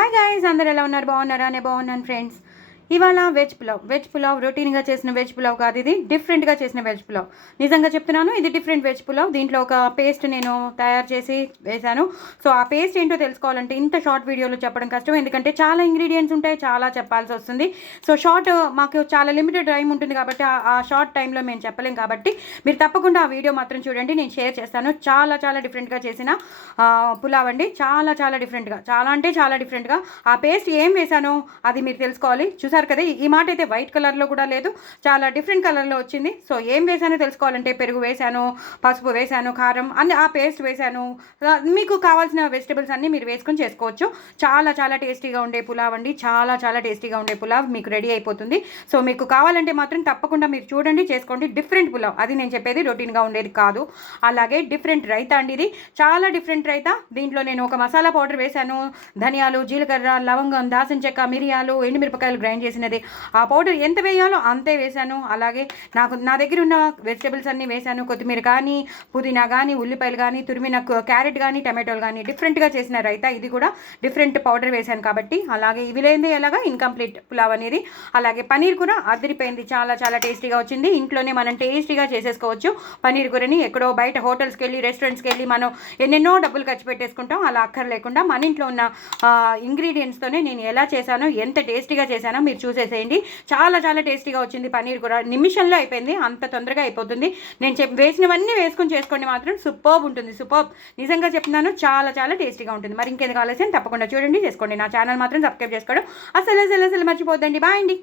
Hi guys, అందరు ఎలా ఉన్నారు? బాగున్నారా? నేను బాగున్నాను ఫ్రెండ్స్. ఇవాళ వెజ్ పులావ్ రొటీన్గా చేసిన వెజ్ పులావ్ కాదు, ఇది డిఫరెంట్గా చేసిన వెజ్ పులావ్. నిజంగా చెప్తున్నాను, ఇది డిఫరెంట్ వెజ్ పులావ్. దీంట్లో ఒక పేస్ట్ నేను తయారు చేసి వేశాను. సో ఆ పేస్ట్ ఏంటో తెలుసుకోవాలంటే ఇంత షార్ట్ వీడియోలో చెప్పడం కష్టం, ఎందుకంటే చాలా ఇంగ్రీడియంట్స్ ఉంటాయి, చాలా చెప్పాల్సి వస్తుంది. సో మాకు చాలా లిమిటెడ్ టైం ఉంటుంది కాబట్టి ఆ షార్ట్ టైంలో మేము చెప్పలేం. కాబట్టి మీరు తప్పకుండా ఆ వీడియో మాత్రం చూడండి, నేను షేర్ చేస్తాను. చాలా చాలా డిఫరెంట్గా చేసిన పులావ్ అండి. చాలా చాలా డిఫరెంట్గా, చాలా అంటే చాలా డిఫరెంట్గా. ఆ పేస్ట్ ఏం వేశానో అది మీరు తెలుసుకోవాలి. చూసారు కదా, ఈ మాట అయితే వైట్ కలర్లో కూడా లేదు, చాలా డిఫరెంట్ కలర్లో వచ్చింది. సో ఏం వేసానో తెలుసుకోవాలంటే పెరుగు వేశాను, పసుపు వేశాను, కారం అన్ని ఆ పేస్ట్ వేశాను. మీకు కావాల్సిన వెజిటబుల్స్ అన్నీ మీరు వేసుకొని చేసుకోవచ్చు. చాలా చాలా టేస్టీగా ఉండే పులావ్ అండి, చాలా చాలా టేస్టీగా ఉండే పులావ్ మీకు రెడీ అయిపోతుంది. సో మీకు కావాలంటే మాత్రం తప్పకుండా మీరు చూడండి, చేసుకోండి. డిఫరెంట్ పులావ్, అది నేను చెప్పేది రొటీన్గా ఉండేది కాదు. అలాగే డిఫరెంట్ రైతా అండి, ఇది చాలా డిఫరెంట్ రైతా. దీంట్లో నేను ఒక మసాలా పౌడర్ వేశాను, ధనియాలు, జీలకర్ర, లవంగం, దాల్చిన చెక్క, మిరియాలు, ఎండుమిరపకాయలు గ్రైండ్ చేసినది. ఆ పౌడర్ ఎంత వేయాలో అంతే వేశాను. అలాగే నా దగ్గర ఉన్న వెజిటబుల్స్ అన్నీ వేశాను. కొత్తిమీర కానీ, పుదీనా కానీ, ఉల్లిపాయలు కానీ, తురిమిన క్యారెట్ కానీ, టమాటోలు కానీ. డిఫరెంట్గా చేసిన రైతా ఇది కూడా. డిఫరెంట్ పౌడర్ వేశాను కాబట్టి. అలాగే ఇవి లేనిదే ఎలాగా ఇన్కంప్లీట్ పులావ్ అనేది. అలాగే పనీర్ కూడా అదిరిపోయింది, చాలా చాలా టేస్టీగా వచ్చింది. ఇంట్లోనే మనం టేస్టీగా చేసేసుకోవచ్చు పనీర్ కూరని. ఎక్కడో బయట హోటల్స్కి వెళ్ళి, రెస్టారెంట్స్కి వెళ్ళి మనం ఎన్నెన్నో డబ్బులు ఖర్చు పెట్టేసుకుంటాం, అలా అక్కర్లేకుండా మన ఇంట్లో ఉన్న ఇంగ్రీడియంట్స్తోనే నేను ఎలా చేశానో, ఎంత టేస్టీగా చేశానో మీరు చూసేసేయండి. చాలా చాలా టేస్టీగా వచ్చింది. పనీర్ కూడా నిమిషంలో అయిపోయింది, అంత తొందరగా అయిపోతుంది. నేను వేసినవన్నీ వేసుకొని చేసుకోండి, మాత్రం సూపర్బ్ ఉంటుంది. సూపర్బ్, నిజంగా చెప్తున్నాను, చాలా చాలా టేస్టీగా ఉంటుంది. మరి ఇంకేది కావాల్సింది తప్పకుండా చూడండి, చేసుకోండి. నా ఛానల్ మాత్రం సబ్స్క్రైబ్ చేసుకోవడం అసలు మర్చిపోద్దండి. బాయ్ అండి.